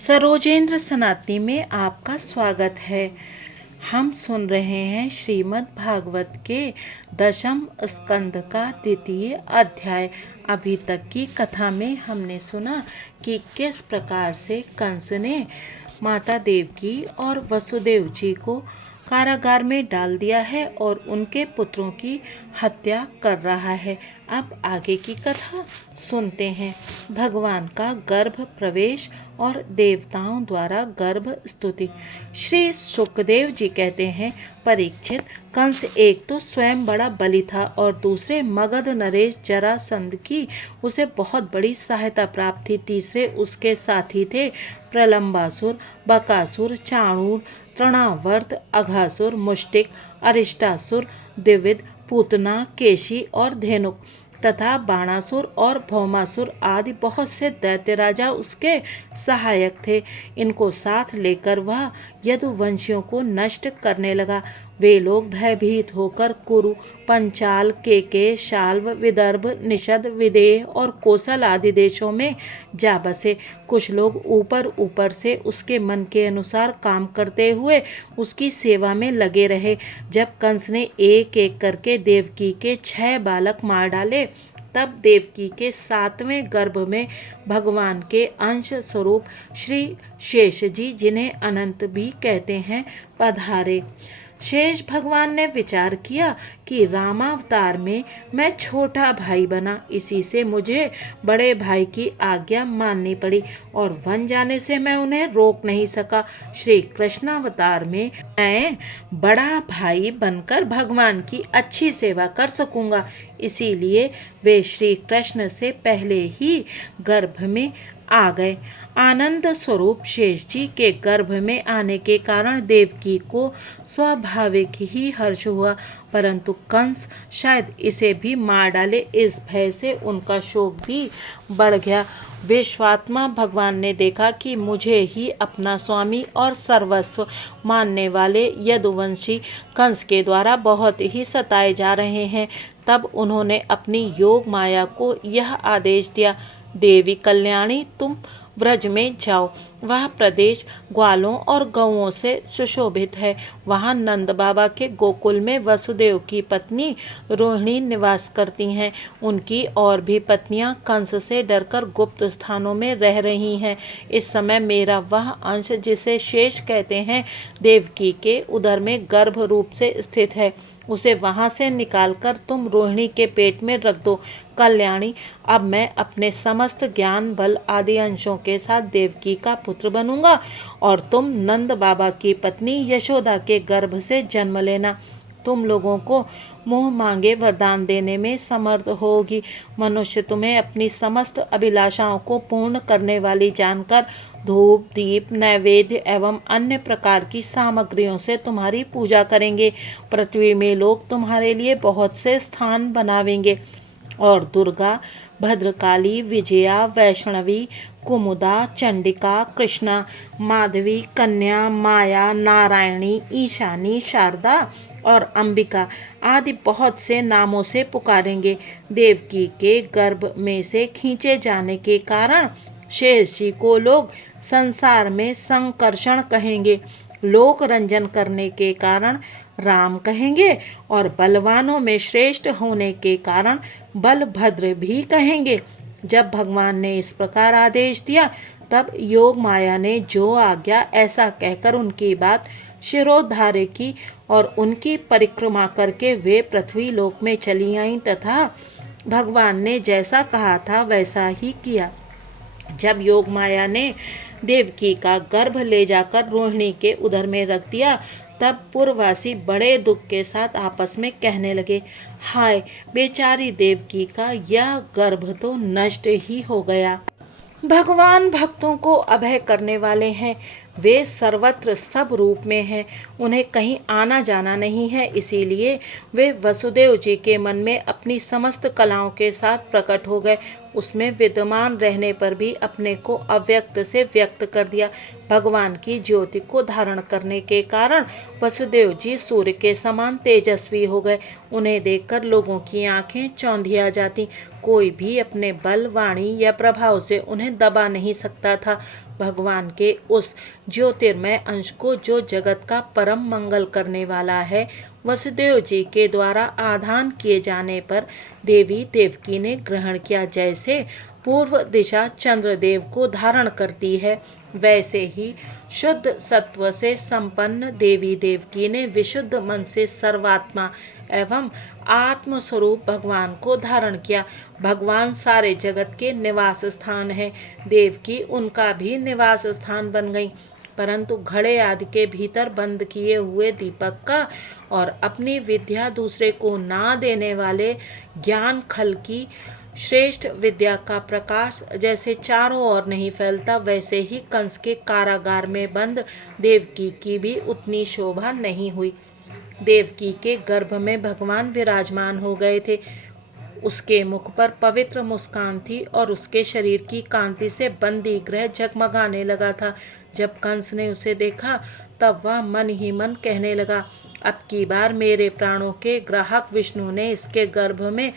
सरोजेंद्र सनातनी में आपका स्वागत है। हम सुन रहे हैं श्रीमद् भागवत के दशम स्कंद का द्वितीय अध्याय। अभी तक की कथा में हमने सुना कि किस प्रकार से कंस ने माता देवकी और वसुदेव जी को कारागार में डाल दिया है और उनके पुत्रों की हत्या कर रहा है। अब आगे की कथा सुनते हैं। भगवान का गर्भ प्रवेश और देवताओं द्वारा गर्भ स्तुति। श्री सुखदेव जी कहते हैं, परीक्षित, कंस एक तो स्वयं बड़ा बली था और दूसरे मगध नरेश जरासंध की उसे बहुत बड़ी सहायता प्राप्त थी। तीसरे उसके साथी थे प्रलंबासुर, बकासुर, चाणूर, तृणावर्त, अघासुर, मुष्टिक, अरिष्टासुर, द्विविद, पूतना, केशी और धेनुक तथा बाणासुर और भौमासुर आदि बहुत से दैत्य राजा उसके सहायक थे। इनको साथ लेकर वह यदुवंशियों को नष्ट करने लगा। वे लोग भयभीत होकर कुरु, पंचाल, केके, शाल्व, विदर्भ, निषद, विदेह और कोसल आदि देशों में जा बसे। कुछ लोग ऊपर ऊपर से उसके मन के अनुसार काम करते हुए उसकी सेवा में लगे रहे। जब कंस ने एक एक करके देवकी के 6 बालक मार डाले, तब देवकी के 7वें गर्भ में भगवान के अंश स्वरूप श्री शेष जी, जिन्हें अनंत भी कहते हैं, पधारे। शेष भगवान ने विचार किया कि रामावतार में मैं छोटा भाई बना, इसी से मुझे बड़े भाई की आज्ञा माननी पड़ी और वन जाने से मैं उन्हें रोक नहीं सका। श्री कृष्णावतार में मैं बड़ा भाई बनकर भगवान की अच्छी सेवा कर सकूंगा, इसीलिए वे श्री कृष्ण से पहले ही गर्भ में आ गए। आनंद स्वरूप शेष जी के गर्भ में आने के कारण देवकी को स्वाभाविक ही हर्ष हुआ, परंतु कंस शायद इसे भी मार डाले, इस भय से उनका शोक भी बढ़ गया। विश्वात्मा भगवान ने देखा कि मुझे ही अपना स्वामी और सर्वस्व मानने वाले यदुवंशी कंस के द्वारा बहुत ही सताए जा रहे हैं। तब उन्होंने अपनी योग माया को यह आदेश दिया, देवी कल्याणी, तुम व्रज में जाओ। वह प्रदेश ग्वालों और गौओं से सुशोभित है। वहाँ नंद बाबा के गोकुल में वसुदेव की पत्नी रोहिणी निवास करती हैं। उनकी और भी पत्नियां कंस से डरकर गुप्त स्थानों में रह रही हैं। इस समय मेरा वह अंश, जिसे शेष कहते हैं, देवकी के उदर में गर्भ रूप से स्थित है। उसे वहाँ से निकालकर तुम रोहिणी के पेट में रख दो। कल्याणी, अब मैं अपने समस्त ज्ञान बल आदि अंशों के साथ देवकी का पुत्र बनूंगा और तुम नंद बाबा की पत्नी यशोदा के गर्भ से जन्म लेना। तुम लोगों को मुँह मांगे वरदान देने में समर्थ होगी। मनुष्य तुम्हें अपनी समस्त अभिलाषाओं को पूर्ण करने वाली जानकर धूप, दीप, नैवेद्य एवं अन्य प्रकार की सामग्रियों से तुम्हारी पूजा करेंगे। पृथ्वी में लोग तुम्हारे लिए बहुत से स्थान बनावेंगे और दुर्गा, भद्रकाली, विजया, वैष्णवी, कुमुदा, चंडिका, कृष्णा, माधवी, कन्या, माया, नारायणी, ईशानी, शारदा और अंबिका आदि बहुत से नामों से पुकारेंगे। देवकी के गर्भ में से खींचे जाने के कारण शेष जी को लोग संसार में संकर्षण कहेंगे, लोक रंजन करने के कारण राम कहेंगे और बलवानों में श्रेष्ठ होने के कारण बलभद्र भी कहेंगे। जब भगवान ने इस प्रकार आदेश दिया, तब योग माया ने जो आज्ञा ऐसा कहकर उनकी बात शिरोधार्य की और उनकी परिक्रमा करके वे पृथ्वी लोक में चली आईं तथा भगवान ने जैसा कहा था वैसा ही किया। जब योग माया ने देवकी का गर्भ ले जाकर रोहिणी के उदर में रख दिया, तब पुरवासी बड़े दुख के साथ आपस में कहने लगे, हाय, बेचारी देवकी का यह गर्भ तो नष्ट ही हो गया। भगवान भक्तों को अभय करने वाले हैं। वे सर्वत्र सब रूप में हैं। उन्हें कहीं आना जाना नहीं है, इसीलिए वे वसुदेव जी के मन में अपनी समस्त कलाओं के साथ प्रकट हो गए। उसमें विद्यमान रहने पर भी अपने को अव्यक्त से व्यक्त कर दिया। भगवान की ज्योति को धारण करने के कारण वसुदेव जी सूर्य के समान तेजस्वी हो गए। उन्हें देखकर लोगों की आंखें चौंधिया जाती। कोई भी अपने बल, वाणी या प्रभाव से उन्हें दबा नहीं सकता था। भगवान के उस ज्योतिर्मय अंश को जो जगत का परम मंगल करने वाला है, वसुदेव जी के द्वारा आधान किए जाने पर देवी देवकी ने ग्रहण किया। जैसे पूर्व दिशा चंद्रदेव को धारण करती है, वैसे ही शुद्ध सत्व से संपन्न देवी देवकी ने विशुद्ध मन से सर्वात्मा एवं आत्म स्वरूप भगवान को धारण किया। भगवान सारे जगत के निवास स्थान है, देवकी उनका भी निवास स्थान बन गई। परंतु घड़े आदि के भीतर बंद किए हुए दीपक का और अपनी विद्या दूसरे को ना देने वाले ज्ञान खल की श्रेष्ठ विद्या का प्रकाश जैसे चारों ओर नहीं फैलता, वैसे ही कंस के कारागार में बंद देवकी की भी उतनी शोभा नहीं हुई। देवकी के गर्भ में भगवान विराजमान हो गए थे। उसके मुख पर पवित्र मुस्कान थी और उसके शरीर की कांति से बंदी गृह जगमगाने लगा था। जब कंस ने उसे देखा तब वह मन ही मन कहने लगा, अब की बार मेरे प्राणों के ग्राहक विष्णु ने इसके गर्भ में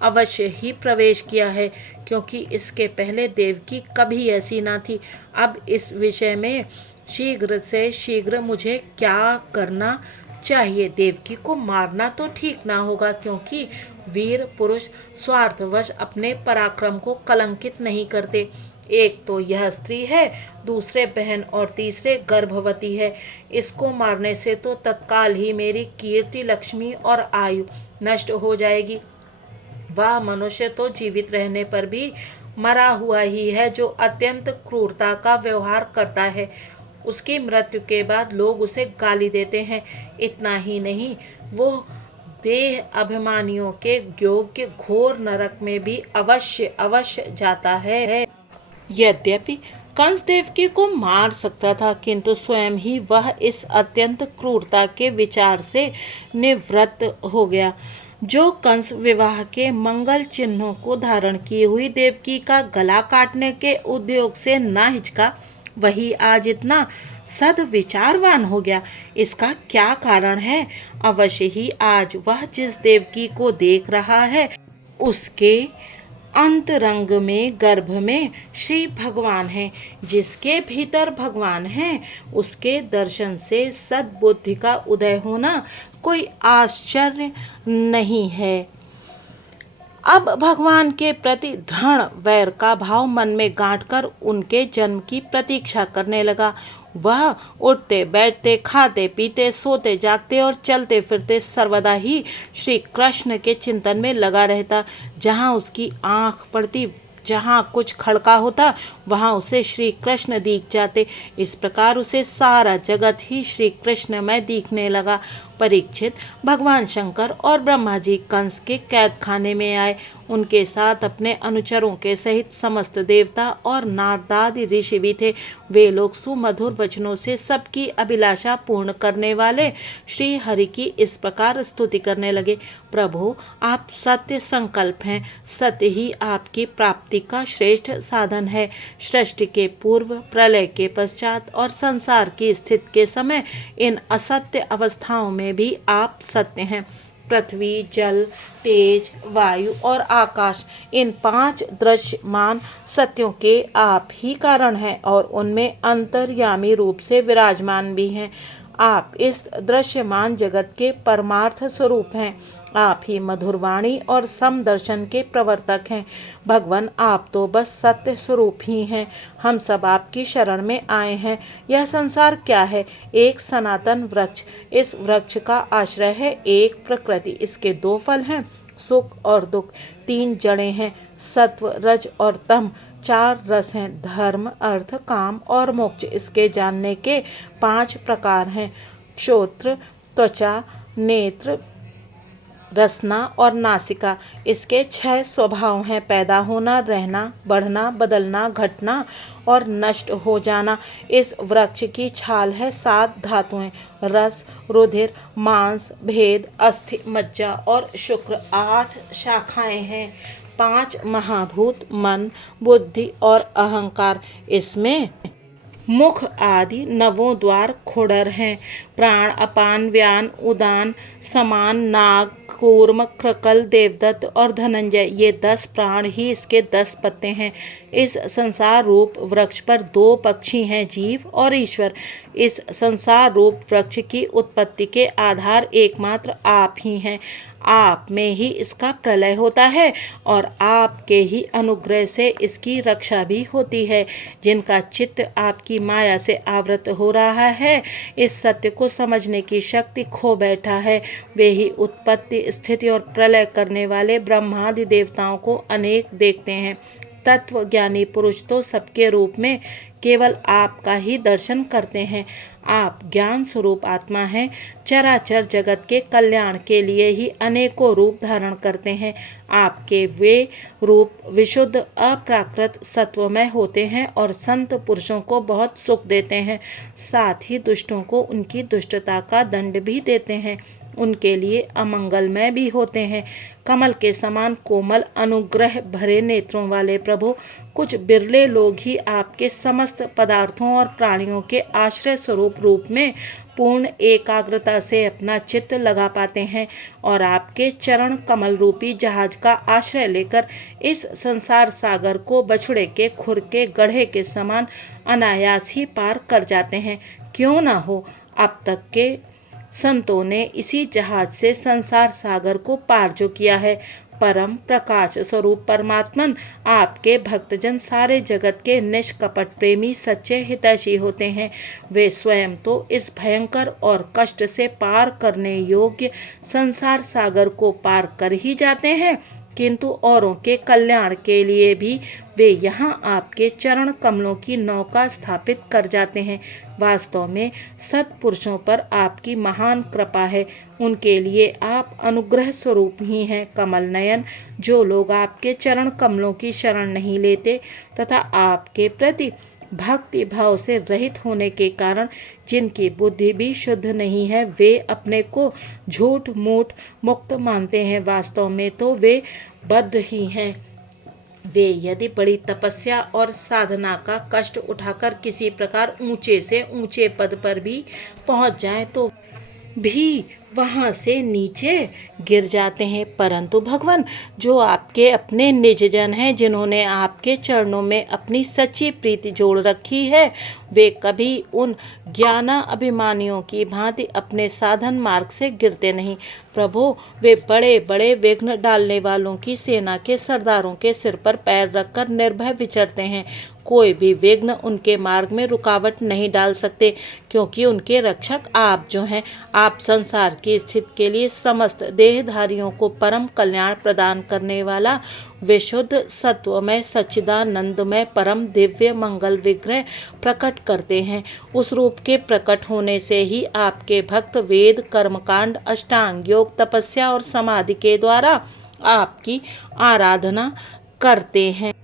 अवश्य ही प्रवेश किया है, क्योंकि इसके पहले देवकी कभी ऐसी ना थी। अब इस विषय में शीघ्र से शीघ्र मुझे क्या करना चाहिए? देवकी को मारना तो ठीक ना होगा, क्योंकि वीर पुरुष स्वार्थवश अपने पराक्रम को कलंकित नहीं करते। एक तो यह स्त्री है, दूसरे बहन और तीसरे गर्भवती है। इसको मारने से तो तत्काल ही मेरी कीर्ति, लक्ष्मी और आयु नष्ट हो जाएगी। वह मनुष्य तो जीवित रहने पर भी मरा हुआ ही है, जो अत्यंत क्रूरता का व्यवहार करता है। उसकी मृत्यु के बाद लोग उसे गाली देते हैं। इतना ही नहीं, वो देह अभिमानियों के योग्य घोर नरक में भी अवश्य अवश्य जाता है। यद्यपि कंस देवकी को मार सकता था, किंतु स्वयं ही वह इस अत्यंत क्रूरता के विचार से निवृत्त हो गया। जो कंस विवाह के मंगल चिन्हों को धारण की हुई देवकी का गला काटने के उद्योग से ना हिचका, वही आज इतना सद्विचारवान हो गया। इसका क्या कारण है? अवश्य ही आज वह जिस देवकी को देख रहा है, उसके अंतरंग में, गर्भ में श्री भगवान है। जिसके भीतर भगवान है, उसके दर्शन से सद्बुद्धि का उदय होना कोई आश्चर्य नहीं है। अब भगवान के प्रति दृढ़ वैर का भाव मन में गांठकर उनके जन्म की प्रतीक्षा करने लगा। वह उठते बैठते, खाते पीते, सोते जागते और चलते फिरते सर्वदा ही श्री कृष्ण के चिंतन में लगा रहता। जहाँ उसकी आँख पड़ती, जहाँ कुछ खड़का होता, वहाँ उसे श्री कृष्ण दिख जाते। इस प्रकार उसे सारा जगत ही श्री कृष्णमय दिखने लगा। परीक्षित, भगवान शंकर और ब्रह्मा जी कंस के कैद खाने में आए। उनके साथ अपने अनुचरों के सहित समस्त देवता और नारदादि ऋषि भी थे। वे लोग सुमधुर वचनों से सबकी अभिलाषा पूर्ण करने वाले श्री हरि की इस प्रकार स्तुति करने लगे। प्रभु, आप सत्य संकल्प हैं। सत्य ही आपकी प्राप्ति का श्रेष्ठ साधन है। सृष्टि के पूर्व, प्रलय के पश्चात और संसार की स्थिति के समय इन असत्य अवस्थाओं में भी आप सत्य हैं। पृथ्वी, जल, तेज, वायु और आकाश, इन 5 दृश्यमान सत्यों के आप ही कारण हैं और उनमें अंतर्यामी रूप से विराजमान भी हैं। आप इस दृश्यमान जगत के परमार्थ स्वरूप हैं। आप ही मधुरवाणी और समदर्शन के प्रवर्तक हैं। भगवान, आप तो बस सत्य स्वरूप ही हैं। हम सब आपकी शरण में आए हैं। यह संसार क्या है? एक सनातन वृक्ष। इस वृक्ष का आश्रय है एक प्रकृति। इसके 2 फल हैं, सुख और दुख। 3 जड़ें हैं, सत्व, रज और तम। 4 रस हैं, धर्म, अर्थ, काम और मोक्ष। इसके जानने के 5 प्रकार हैं, श्रोत्र, त्वचा, नेत्र, रसना और नासिका। इसके 6 स्वभाव हैं, पैदा होना, रहना, बढ़ना, बदलना, घटना और नष्ट हो जाना। इस वृक्ष की छाल है 7 धातुएं, रस, रुधिर, मांस, भेद, अस्थि, मज्जा और शुक्र। 8 शाखाएं हैं, 5 महाभूत, मन, बुद्धि और अहंकार। इसमें मुख आदि नवों द्वार खोड़र हैं। प्राण, अपान, व्यान, उदान, समान, नाग, कूर्म, कृकल, देवदत्त और धनंजय, ये 10 प्राण ही इसके 10 पत्ते हैं। इस संसार रूप वृक्ष पर 2 पक्षी हैं, जीव और ईश्वर। इस संसार रूप वृक्ष की उत्पत्ति के आधार एकमात्र आप ही हैं। आप में ही इसका प्रलय होता है और आपके ही अनुग्रह से इसकी रक्षा भी होती है। जिनका चित्त आपकी माया से आवृत हो रहा है, इस सत्य को समझने की शक्ति खो बैठा है, वे ही उत्पत्ति, स्थिति और प्रलय करने वाले ब्रह्मादि देवताओं को अनेक देखते हैं। तत्व ज्ञानी पुरुष तो सबके रूप में केवल आपका ही दर्शन करते हैं। आप ज्ञान स्वरूप आत्मा हैं, चराचर जगत के कल्याण के लिए ही अनेकों रूप धारण करते हैं। आपके वे रूप विशुद्ध अप्राकृत सत्वमय होते हैं और संत पुरुषों को बहुत सुख देते हैं, साथ ही दुष्टों को उनकी दुष्टता का दंड भी देते हैं, उनके लिए अमंगलमय भी होते हैं। कमल के समान कोमल अनुग्रह भरे नेत्रों वाले प्रभु, कुछ बिरले लोग ही आपके समस्त पदार्थों और प्राणियों के आश्रय स्वरूप रूप में पूर्ण एकाग्रता से अपना चित्त लगा पाते हैं और आपके चरण कमल रूपी जहाज का आश्रय लेकर इस संसार सागर को बछड़े के खुर के गड्ढे के समान अनायास ही पार कर जाते हैं। क्यों ना हो, अब तक के संतों ने इसी जहाज से संसार सागर को पार जो किया है। परम प्रकाश स्वरूप परमात्मन आपके भक्तजन सारे जगत के निष्कपट प्रेमी सच्चे हितैषी होते हैं। वे स्वयं तो इस भयंकर और कष्ट से पार करने योग्य संसार सागर को पार कर ही जाते हैं, किंतु औरों के कल्याण के लिए भी वे यहाँ आपके चरण कमलों की नौका स्थापित कर जाते हैं। वास्तव में सत्पुरुषों पर आपकी महान कृपा है, उनके लिए आप अनुग्रह स्वरूप ही हैं। कमल नयन, जो लोग आपके चरण कमलों की शरण नहीं लेते तथा आपके प्रति भक्ति भाव से रहित होने के कारण जिनकी बुद्धि भी शुद्ध नहीं है, वे अपने को झूठ मूठ मुक्त मानते हैं, वास्तव में तो वे बद्ध ही हैं। वे यदि बड़ी तपस्या और साधना का कष्ट उठाकर किसी प्रकार ऊंचे से ऊंचे पद पर भी पहुंच जाएं तो भी वहाँ से नीचे गिर जाते हैं। परंतु भगवान, जो आपके अपने निजजन हैं, जिन्होंने आपके चरणों में अपनी सच्ची प्रीति जोड़ रखी है, वे कभी उन ज्ञाना अभिमानियों की भांति अपने साधन मार्ग से गिरते नहीं। प्रभु, वे बड़े बड़े विघ्न डालने वालों की सेना के सरदारों के सिर पर पैर रखकर निर्भय विचरते हैं। कोई भी विघ्न उनके मार्ग में रुकावट नहीं डाल सकते, क्योंकि उनके रक्षक आप जो हैं। आप संसार की स्थिति के लिए समस्त देहधारियों को परम कल्याण प्रदान करने वाला विशुद्ध सत्वमय सच्चिदानंदमय परम दिव्य मंगल विग्रह प्रकट करते हैं। उस रूप के प्रकट होने से ही आपके भक्त वेद, कर्मकांड, अष्टांग योग, तपस्या और समाधि के द्वारा आपकी आराधना करते हैं।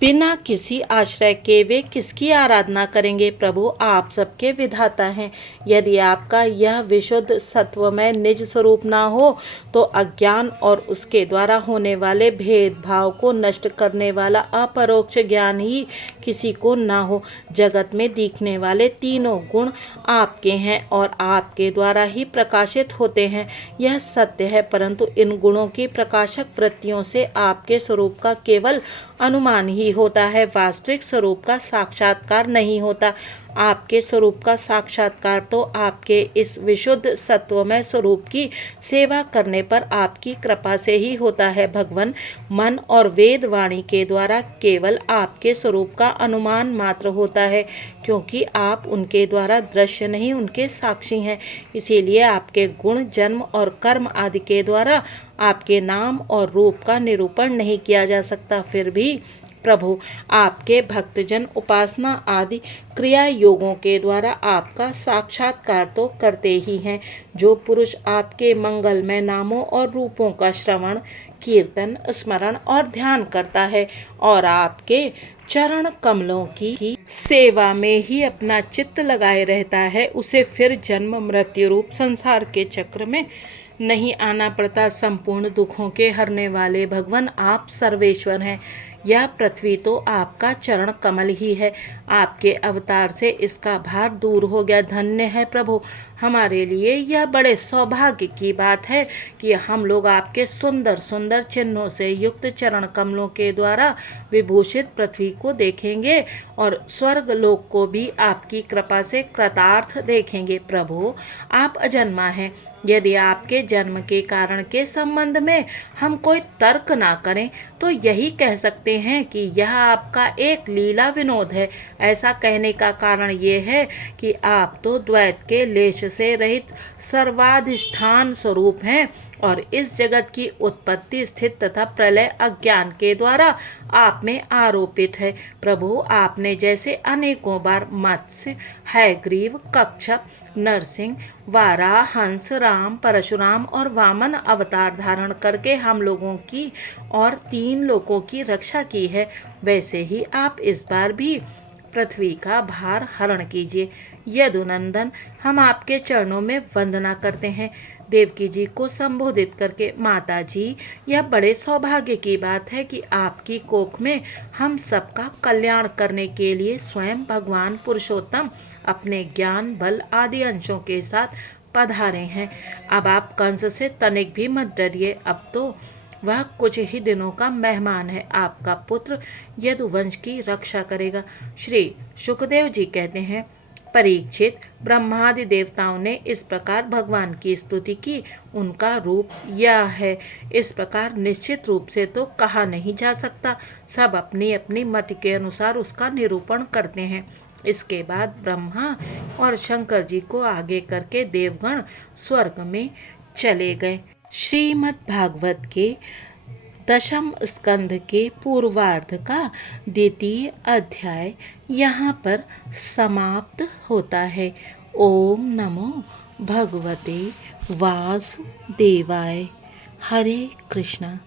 बिना किसी आश्रय के वे किसकी आराधना करेंगे? प्रभु, आप सबके विधाता हैं। यदि आपका यह विशुद्ध सत्वमय निज स्वरूप ना हो तो अज्ञान और उसके द्वारा होने वाले भेदभाव को नष्ट करने वाला अपरोक्ष ज्ञान ही किसी को ना हो। जगत में दिखने वाले तीनों गुण आपके हैं और आपके द्वारा ही प्रकाशित होते हैं, यह सत्य है, परंतु इन गुणों की प्रकाशक वृत्तियों से आपके स्वरूप का केवल अनुमान ही होता है, वास्तविक स्वरूप का साक्षात्कार नहीं होता। आपके स्वरूप का साक्षात्कार तो आपके इस विशुद्ध सत्वमय स्वरूप की सेवा करने पर आपकी कृपा से ही होता है। भगवान, मन और वेद वाणी के द्वारा केवल आपके स्वरूप का अनुमान मात्र होता है, क्योंकि आप उनके द्वारा दृश्य नहीं, उनके साक्षी हैं। इसीलिए आपके गुण, जन्म और कर्म आदि के द्वारा आपके नाम और रूप का निरूपण नहीं किया जा सकता। फिर भी प्रभु, आपके भक्तजन उपासना आदि क्रिया योगों के द्वारा आपका साक्षात्कार तो करते ही हैं। जो पुरुष आपके मंगलमय नामों और रूपों का श्रवण, कीर्तन, स्मरण और ध्यान करता है और आपके चरण कमलों की सेवा में ही अपना चित्त लगाए रहता है, उसे फिर जन्म मृत्यु रूप संसार के चक्र में नहीं आना पड़ता। संपूर्ण दुखों के हरने वाले भगवान, आप सर्वेश्वर हैं। यह पृथ्वी तो आपका चरण कमल ही है। आपके अवतार से इसका भार दूर हो गया। धन्य है प्रभु। हमारे लिए यह बड़े सौभाग्य की बात है कि हम लोग आपके सुंदर सुंदर चिन्हों से युक्त चरण कमलों के द्वारा विभूषित पृथ्वी को देखेंगे और स्वर्ग लोक को भी आपकी कृपा से कृतार्थ देखेंगे। प्रभु, आप अजन्मा हैं। यदि आपके जन्म के कारण के संबंध में हम कोई तर्क ना करें तो यही कह सकते हैं कि यह आपका एक लीला विनोद है। ऐसा कहने का कारण ये है कि आप तो द्वैत के लेश से रहित सर्वाधिष्ठान स्वरूप हैं और इस जगत की उत्पत्ति, स्थिति तथा प्रलय अज्ञान के द्वारा आप में आरोपित है। प्रभु, आपने जैसे अनेकों बार मत्स्य, हयग्रीव, कच्छप, नरसिंह, वाराह, हंस, राम, परशुराम और वामन अवतार धारण करके हम लोगों की और 3 लोगों की रक्षा की है, वैसे ही आप इस बार भी पृथ्वी का भार हरण कीजिए। यदुनंदन, हम आपके चरणों में वंदना करते हैं। देवकी जी को संबोधित करके, माता जी, यह बड़े सौभाग्य की बात है कि आपकी कोख में हम सबका कल्याण करने के लिए स्वयं भगवान पुरुषोत्तम अपने ज्ञान, बल आदि अंशों के साथ पधारे हैं। अब आप कंस से तनिक भी मत डरिए। अब तो वह कुछ ही दिनों का मेहमान है। आपका पुत्र यदुवंश की रक्षा करेगा। श्री शुकदेव जी कहते हैं, परीक्षित, ब्रह्मादि देवताओं ने इस प्रकार भगवान की स्तुति की। उनका रूप यह है। इस प्रकार निश्चित रूप से तो कहा नहीं जा सकता। सब अपनी अपनी मत के अनुसार उसका निरूपण करते हैं। इसके बाद ब्रह्मा और शंकर जी को आगे करके देवगण स्वर्ग में चले गए। श्रीमद् भागवत के 10वें स्कंध के पूर्वार्ध का 2वां अध्याय यहाँ पर समाप्त होता है। ओम नमो भगवते वासुदेवाय। हरे कृष्णा।